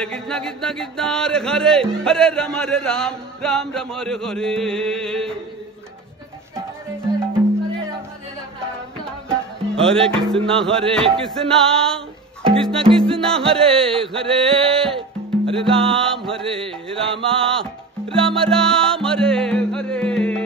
Hare Krishna Krishna Krishna Hare Hare Hare Ram Ram Ram Hare Hare Hare Krishna Krishna Krishna Hare Hare Hare Ram Ram Ram Hare Hare